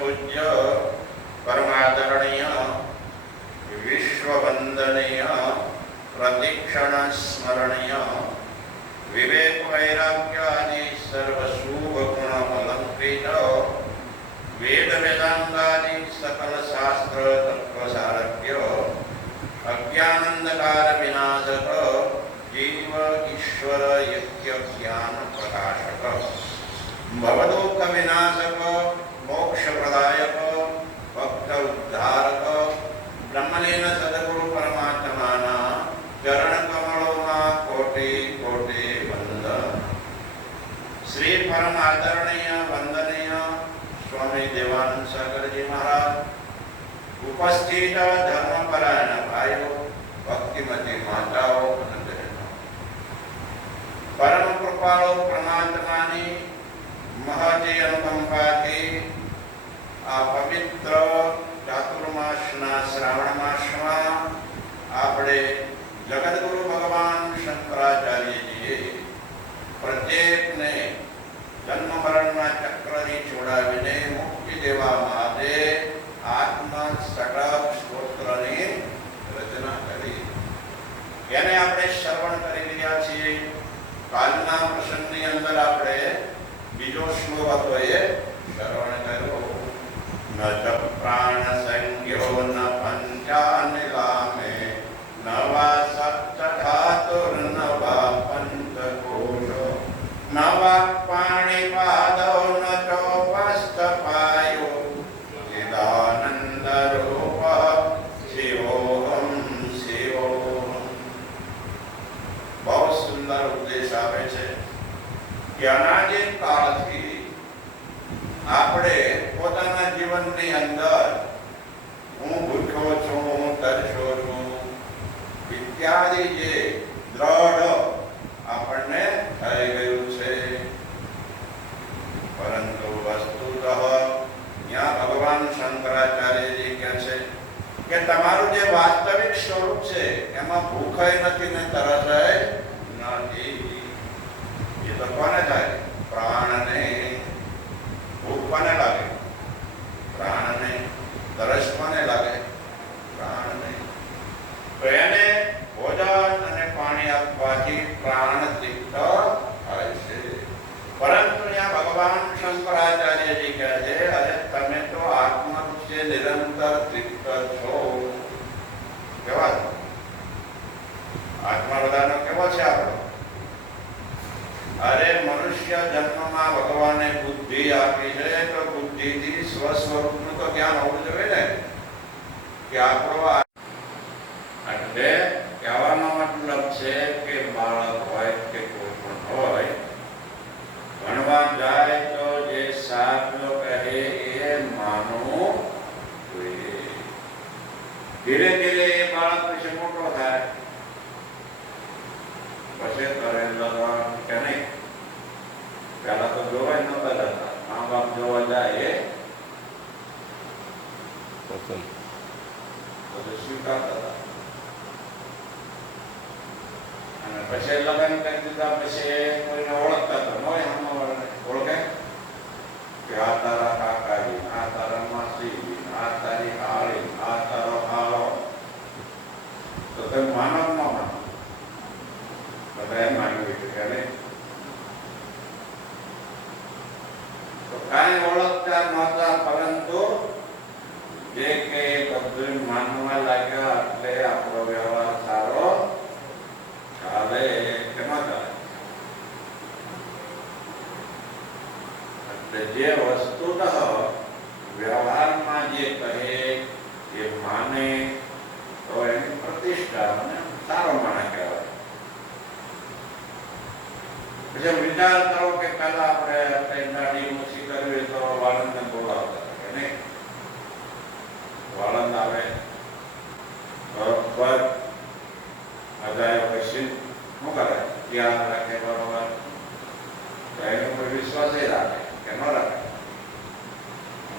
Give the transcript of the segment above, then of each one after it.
पूज्य परमादरणीय विश्ववंदनीय प्रतिक्षण स्मरणीय विवेक वैराग्यादि सर्वशुभ गुण अलंकृत वेद वेदांगादि सकल शास्त्र तत्वसारभ्य अज्ञानंदकार विनाशक जीव ईश्वर यज्ञ ज्ञान प्रकाशक भवदोक विनाशक ઉપસ્થિત ધર્મપરાયણ ભાઈઓ ભક્તિમતી માતાઓ પરમ કૃપાળો પરમાત્માની મહતી અનુકંપાથી આ પવિત્ર ચાતુર્માસના શ્રાવણ માસમાં આપણે જગદગુરુ ભગવાન શંકરાચાર્યજીએ પ્રત્યેકને જન્મ મરણના ચક્રથી છોડાવીને આત્મા સકળ સ્ત્રોત્રની રચના કરી. એને આપણે શ્રવણ કરી રહ્યા છીએ. કાલના પ્રસંગની અંદર આપણે બીજો શ્લોક હતો એ શ્રવણ કર્યો. ન પાણી આપવાથી પ્રાણ તૃપ્ત થાય છે પરંતુ ત્યાં ભગવાન શંકરાચાર્યજી કહે છે અરે તમે તો આત્મા છે નિરંતર તૃપ્ત છો કેવા છો? આત્મા બધાનો કેવો છે આપણો અરે મનુષ્ય જન્મમાં ભગવાને બુદ્ધિ આપી છે તો બુદ્ધિથી સ્વ સ્વરૂપનું તો જ્ઞાન હોવું જોઈએ ને કે આપણો પહેલા ન નતા મા બાપ જોવા જાય બધું સ્વીકારતા હતા. અને પછી લગ્ન કરી દીધા પછી કોઈને ઓળખતા તો નોય હમણાં ઓળખે. કે આ તારા કાકાજી આ તારા માસીજી આ તારી આળી આ તારો હારો તો તમે માનવ ન માનો. બધા છે કે નહીં તો કાંઈ ઓળખતા નહોતા પરંતુ જે કે બધું માનવા લાગ્યા એટલે આપણો વ્યવહાર સારો ચાલે કે ન ચાલે એટલે જે વસ્તુતઃ વ્યવહારમાં જે કહે જે માને તો એની પ્રતિષ્ઠા અને સારો માણસ કહેવાય પછી વિચાર કરો કે પહેલા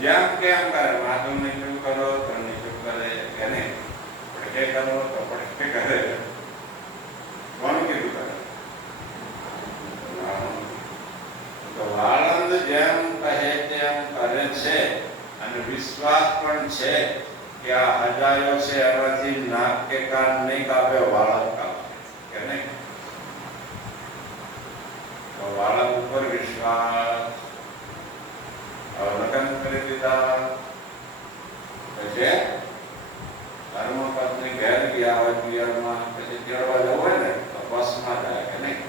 જેમ કેમ કરે માધવ ને શું કરો તો શું કરે, કે પડકે કરો તો પડકે કરે? કોણ કીધું કરે? તો આનંદ જેમ કહે તેમ કરે છે, અને વિશ્વાસ પણ છે કે આ હજાયો છે એમાંથી નાક કે કાન નહીં કાપે, વાળા કાપે, કે નહીં? તો વાળા ઉપર વિશ્વાસ. અવલંબન કરી દીધા પછી ધર્મપત્ની ઘેર ગયા હોય પિયરમાં પછી તેડવા જવું હોય ને તો બસમાં જાય કે નહીં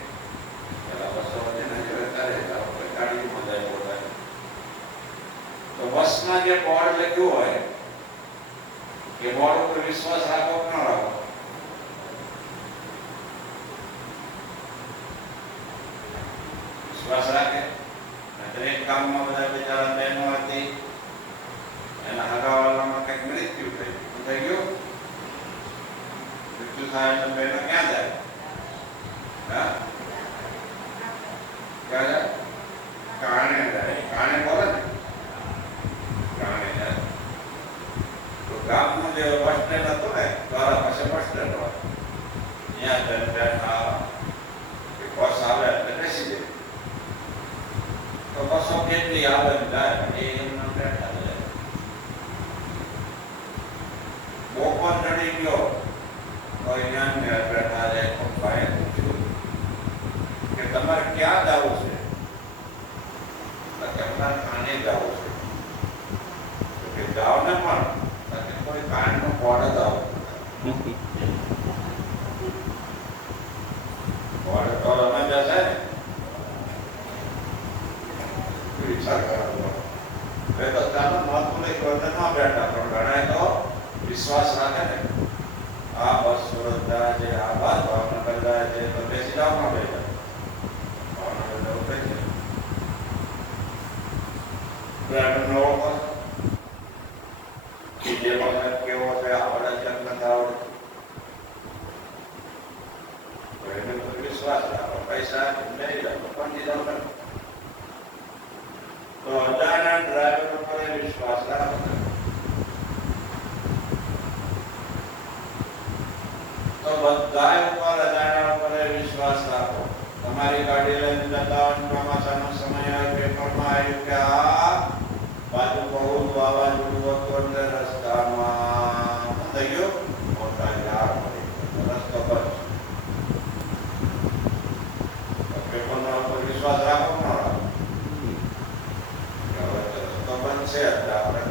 પેલા બસો છે ને જે તારે જાઓ તો ગાડીમાં જાય પોતાની તો બસમાં જે બોર્ડ લખ્યું હોય એ બોર્ડ ઉપર વિશ્વાસ રાખો કે ન રાખો વિશ્વાસ રાખે નહીંતર એક ગામમાં બધા બિચારા થાય એટલે બહેનો ક્યાં જાય હા ક્યાં જાય કાણે જાય કાણે બોલે ને કાણે જાય તો ગામનું જે બસ સ્ટેન્ડ હતું ને દ્વારા પાસે બસ સ્ટેન્ડ હોય ત્યાં જઈને બેઠા કે બસ આવે એટલે બેસી જાય તો બસો કેટલી આવે ને જાય એ એમના બેઠા છે બપોર ચડી ગયો કોઈના મેળવેલા રે પપ્પાએ પૂછ્યું કે તમારે ક્યાં જવું છે તો કે અમારે કાને જવું છે તો કે જાઓ ને પણ તો કે કોઈ કાનનો કોડ જ આવો કોડ તો રમે જશે ને વિચાર કરવાનો હવે બધાનો મહત્વ નહીં કોઈને ન બેઠા પણ ગણાય તો વિશ્વાસ રાખે ને તો બધાય ઉપર અજાણ્યા ઉપર એ વિશ્વાસ રાખો તમારી ગાડી લઈને જતા હોય ને ચોમાસાનો સમય હોય પેપરમાં આવ્યું કે આ બાજુ બહુ વાવાઝોડું હતું એટલે રસ્તામાં શું થઈ ગયું મોટા ઝાડ પડી ગયા. રસ્તો બંધ તો પેપરના ઉપર વિશ્વાસ રાખો ન રાખો કે હવે તો રસ્તો બંધ છે એટલે આપણે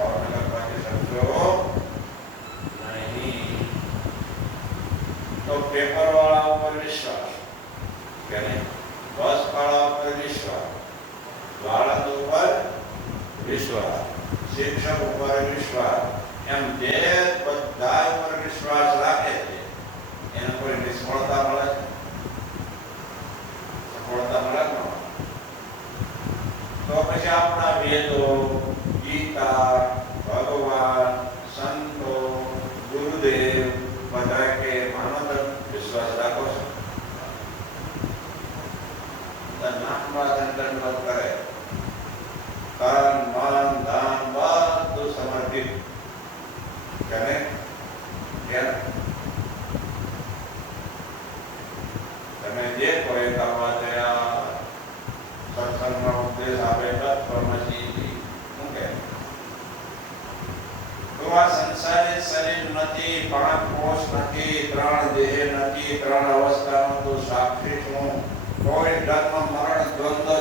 પેપર વાળા ઉપર વિશ્વાસ. કે નહીં? બસ વાળા ઉપર વિશ્વાસ. વાળંદ ઉપર વિશ્વાસ. શિક્ષક ઉપર વિશ્વાસ. એમ જે બધા ઉપર વિશ્વાસ રાખે છે, એને કોઈ નિષ્ફળતા મળે છે. સફળતા મળે? તો પછી આપણા વેદો, ગીતા નામમાં દંડન કરે તન મન ધન બધું સમર્પિત કરે કેમ તમે જે કોઈ કરવા તૈયાર સત્સંગનો ઉપદેશ આપે તત્પરમસી શું કહે તો આ સંસારી શરીર નથી પાંચ કોષ નથી ત્રણ દેહ નથી ત્રણ અવસ્થાનો તું સાક્ષી છું કોઈ જન્મ મરણ દ્વંદ